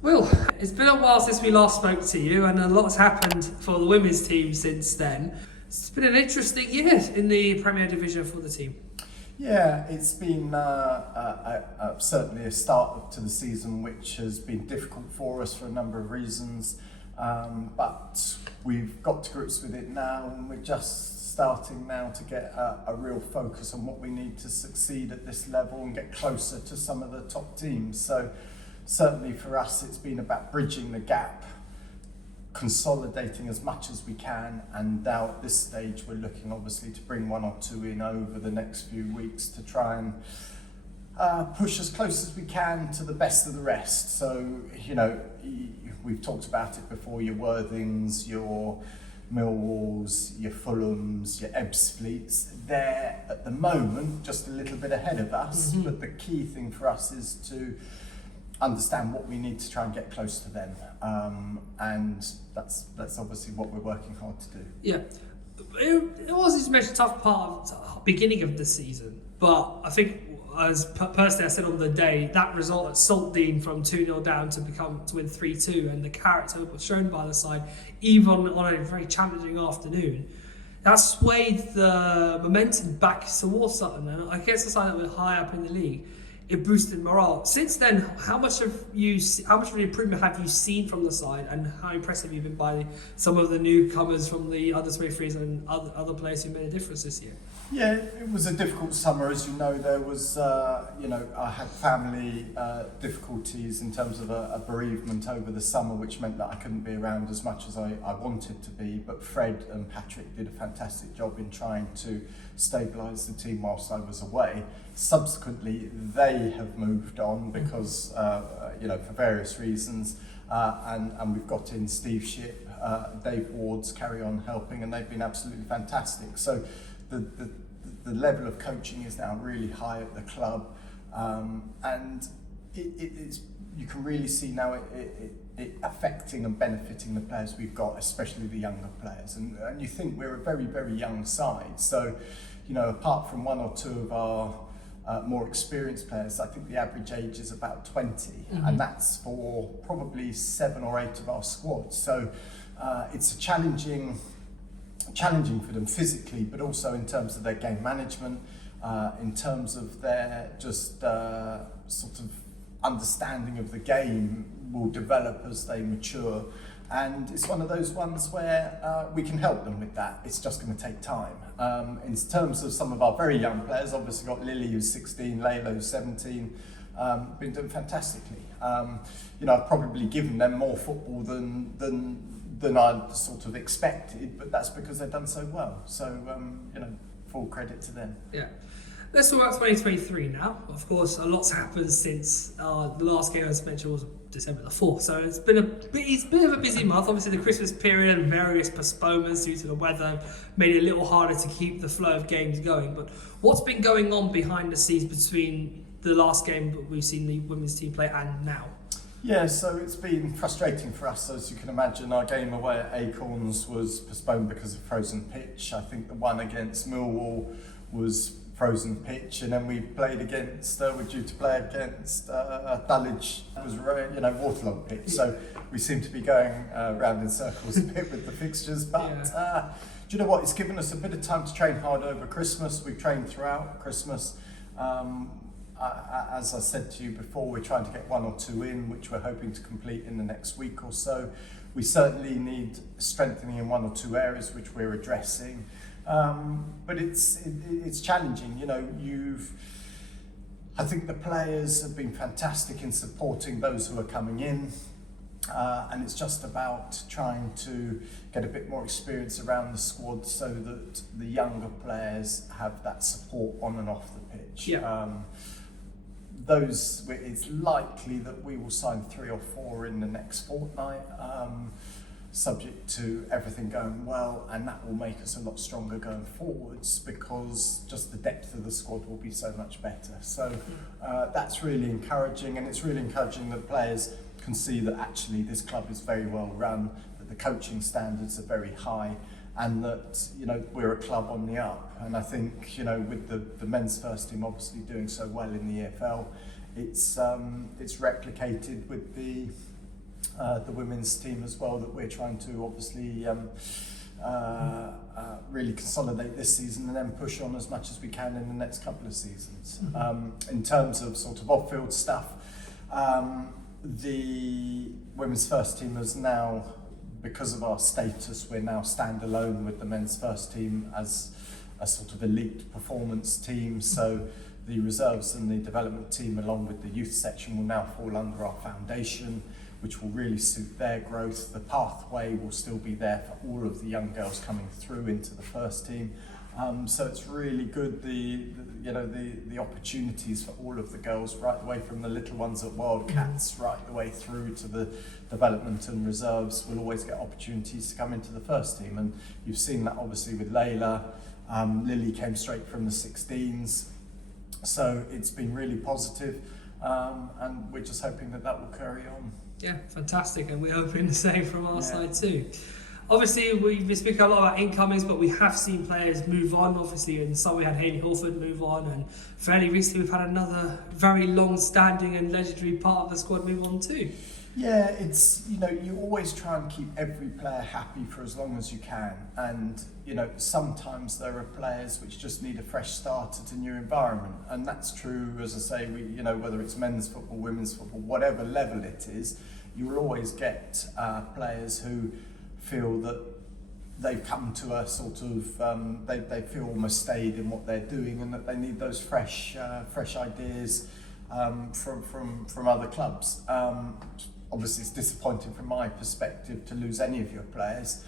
Will, it's been a while since we last spoke to you, and a lot's happened for the women's team since then. It's been an interesting year in the Premier Division for the team. Yeah, it's been certainly a start to the season which has been difficult for us for a number of reasons, but we've got to grips with it now, and we're just starting now to get a real focus on what we need to succeed at this level and get closer to some of the top teams. So certainly for us it's been about bridging the gap, consolidating as much as we can, and now at this stage we're looking obviously to bring one or two in over the next few weeks to try and push as close as we can to the best of the rest. So, you know, we've talked about it before, your Worthings, your Millwalls, your Fulhams, your Ebbsfleets, they're at the moment just a little bit ahead of us, but the key thing for us is to understand what we need to try and get close to them, and that's obviously what we're working hard to do. Yeah, it was, as you mentioned, a tough part of the beginning of the season, but I think, as personally I said on the day, that result at Saltdean from 2-0 down to win 3-2, and the character was shown by the side, even on a very challenging afternoon, that swayed the momentum back towards Sutton, and I guess the side that were high up in the league, it boosted morale. Since then, how much of an improvement have you seen from the side, and how impressive have you been by some of the newcomers from the other 23s and other players who made a difference this year? Yeah, it was a difficult summer, as you know. There was, I had family difficulties in terms of a bereavement over the summer, which meant that I couldn't be around as much as I wanted to be. But Fred and Patrick did a fantastic job in trying to stabilise the team whilst I was away. Subsequently, they have moved on because, for various reasons, and we've got in Steve Shipp, Dave Ward's carry on helping, and they've been absolutely fantastic. So the level of coaching is now really high at the club, and it's, you can really see now it affecting and benefiting the players we've got, especially the younger players. And you think we're a very, very young side. So, you know, apart from one or two of our more experienced players, I think the average age is about 20, and that's for probably 7 or 8 of our squad. So it's challenging for them physically, but also in terms of their game management, in terms of their just sort of understanding of the game will develop as they mature. And it's one of those ones where we can help them with that. It's just going to take time. In terms of some of our very young players, obviously got Lily, who's 16, Layla, who's 17, been doing fantastically. I've probably given them more football than I'd sort of expected, but that's because they've done so well. So, full credit to them. Yeah. Let's talk about 2023 now. Of course, a lot's happened since the last game, as mentioned, was December the 4th. So it's been a bit of a busy month. Obviously, the Christmas period and various postponements due to the weather made it a little harder to keep the flow of games going. But what's been going on behind the scenes between the last game that we've seen the women's team play and now? Yeah, so it's been frustrating for us, as you can imagine. Our game away at Acorns was postponed because of frozen pitch. I think the one against Millwall was frozen pitch, and then we played against, we're due to play against Dulwich, it was waterlogged pitch. So we seem to be going round in circles a bit with the fixtures, but do you know what? It's given us a bit of time to train hard over Christmas. We've trained throughout Christmas. As I said to you before, we're trying to get 1 or 2 in, which we're hoping to complete in the next week or so. We certainly need strengthening in 1 or 2 areas, which we're addressing. But it's challenging. I think the players have been fantastic in supporting those who are coming in, and it's just about trying to get a bit more experience around the squad so that the younger players have that support on and off the pitch. Yeah. It's likely that we will sign 3 or 4 in the next fortnight, subject to everything going well, and that will make us a lot stronger going forwards because just the depth of the squad will be so much better. So that's really encouraging, and it's really encouraging that players can see that actually this club is very well run, that the coaching standards are very high, and that we're a club on the up. And I think with the men's first team obviously doing so well in the EFL, it's replicated with the the women's team as well, that we're trying to obviously really consolidate this season and then push on as much as we can in the next couple of seasons. In terms of sort of off-field stuff, the women's first team is now, because of our status, we're now standalone with the men's first team as a sort of elite performance team. So the reserves and the development team, along with the youth section, will now fall under our foundation, which will really suit their growth. The pathway will still be there for all of the young girls coming through into the first team. So it's really good, the opportunities for all of the girls, right the way from the little ones at Wildcats right the way through to the development and reserves, will always get opportunities to come into the first team. And you've seen that obviously with Layla. Lily came straight from the 16s, so it's been really positive, and we're just hoping that that will carry on. Yeah, fantastic, and we're hoping the same from our side too. Obviously, we've been speaking a lot about incomings, but we have seen players move on. Obviously, in some we had Hayley Holford move on, and fairly recently we've had another very long-standing and legendary part of the squad move on too. Yeah, it's, you always try and keep every player happy for as long as you can, and sometimes there are players which just need a fresh start at a new environment, and that's true, as I say, whether it's men's football, women's football, whatever level it is, you will always get players who feel that they've come to a sort of, they feel almost stayed in what they're doing, and that they need those fresh ideas from other clubs. Obviously, it's disappointing from my perspective to lose any of your players,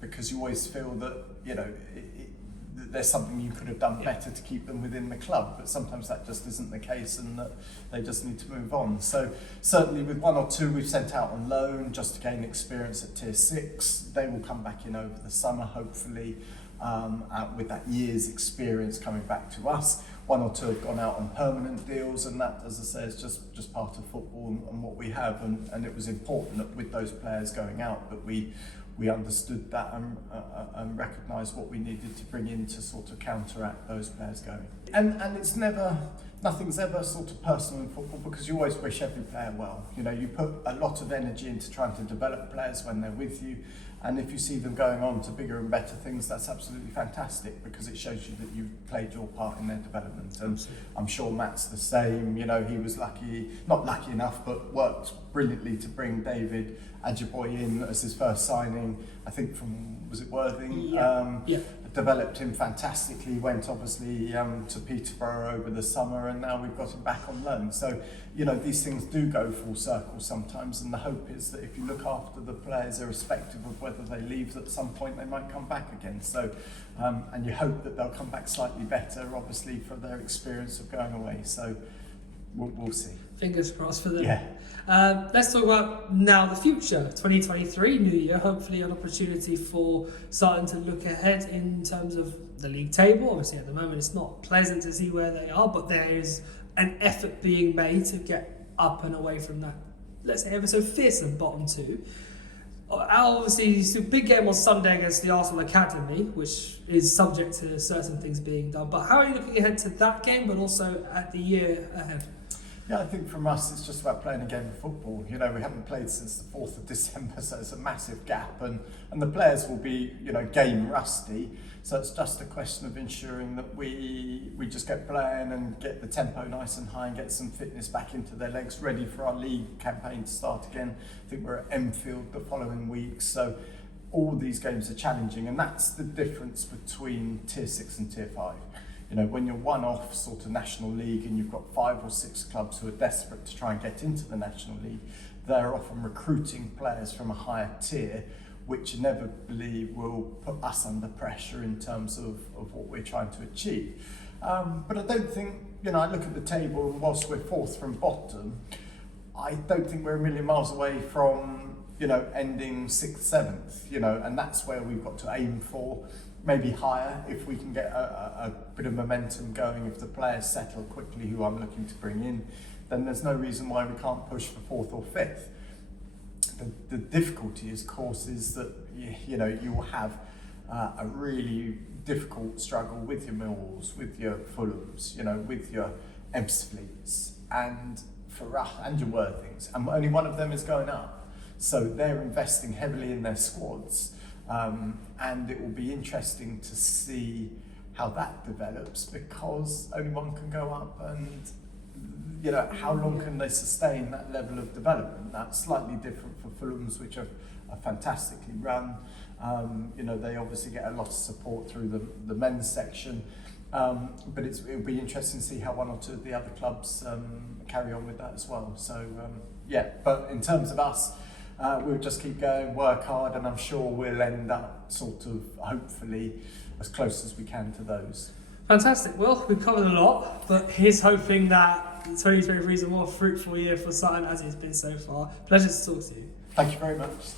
because you always feel that that there's something you could have done better to keep them within the club, but sometimes that just isn't the case, and that they just need to move on. So certainly with one or two we've sent out on loan just to gain experience at Tier 6. They will come back in over the summer, hopefully, with that year's experience coming back to us. One or two have gone out on permanent deals, and that, as I say, is just part of football and what we have. And it was important that with those players going out that we understood that and recognised what we needed to bring in to sort of counteract those players going. And it's nothing's ever sort of personal in football, because you always wish every player well. You put a lot of energy into trying to develop players when they're with you, and if you see them going on to bigger and better things, that's absolutely fantastic, because it shows you that you've played your part in their development. And I'm sure Matt's the same. He was not lucky enough, but worked brilliantly to bring David Ajiboye in as his first signing, I think from, was it Worthing? Developed him fantastically, went obviously to Peterborough over the summer, and now we've got him back on loan. So, these things do go full circle sometimes, and the hope is that if you look after the players, irrespective of whether they leave, at some point they might come back again. So, and you hope that they'll come back slightly better, obviously, for their experience of going away. So, we'll see. Fingers crossed for them. Yeah. Let's talk about now the future. 2023, new year, hopefully an opportunity for Sutton to look ahead in terms of the league table. Obviously at the moment it's not pleasant to see where they are, but there is an effort being made to get up and away from that, let's say, ever so fearsome bottom two. Obviously, it's a big game on Sunday against the Arsenal Academy, which is subject to certain things being done. But how are you looking ahead to that game, but also at the year ahead? Yeah, I think from us it's just about playing a game of football. We haven't played since the 4th of December, so it's a massive gap, and the players will be, game rusty. So it's just a question of ensuring that we just get playing and get the tempo nice and high and get some fitness back into their legs, ready for our league campaign to start again. I think we're at Enfield the following week, so all these games are challenging, and that's the difference between Tier 6 and Tier 5. When you're one-off sort of National League and you've got 5 or 6 clubs who are desperate to try and get into the National League, they're often recruiting players from a higher tier, which inevitably will put us under pressure in terms of what we're trying to achieve. But I don't think, I look at the table, and whilst we're 4th from bottom, I don't think we're a million miles away from, ending 6th, 7th, and that's where we've got to aim for. Maybe higher if we can get a bit of momentum going. If the players settle quickly, who I'm looking to bring in, then there's no reason why we can't push for 4th or 5th. The difficulty, of course, is that you will have a really difficult struggle with your Mills, with your Fulhams, with your Ebbsfleets, and for us and your Worthings, and only one of them is going up. So they're investing heavily in their squads, and it will be interesting to see how that develops, because only one can go up, and you know, how long can they sustain that level of development? That's slightly different for Fulham's, which are fantastically run. You know, they obviously get a lot of support through the men's section, but it'll be interesting to see how one or two of the other clubs carry on with that as well. So yeah, but in terms of us, we'll just keep going, work hard, and I'm sure we'll end up sort of, hopefully, as close as we can to those. Fantastic. Well, we've covered a lot, but here's hoping that 2023 is a more fruitful year for Sutton as it's been so far. Pleasure to talk to you. Thank you very much.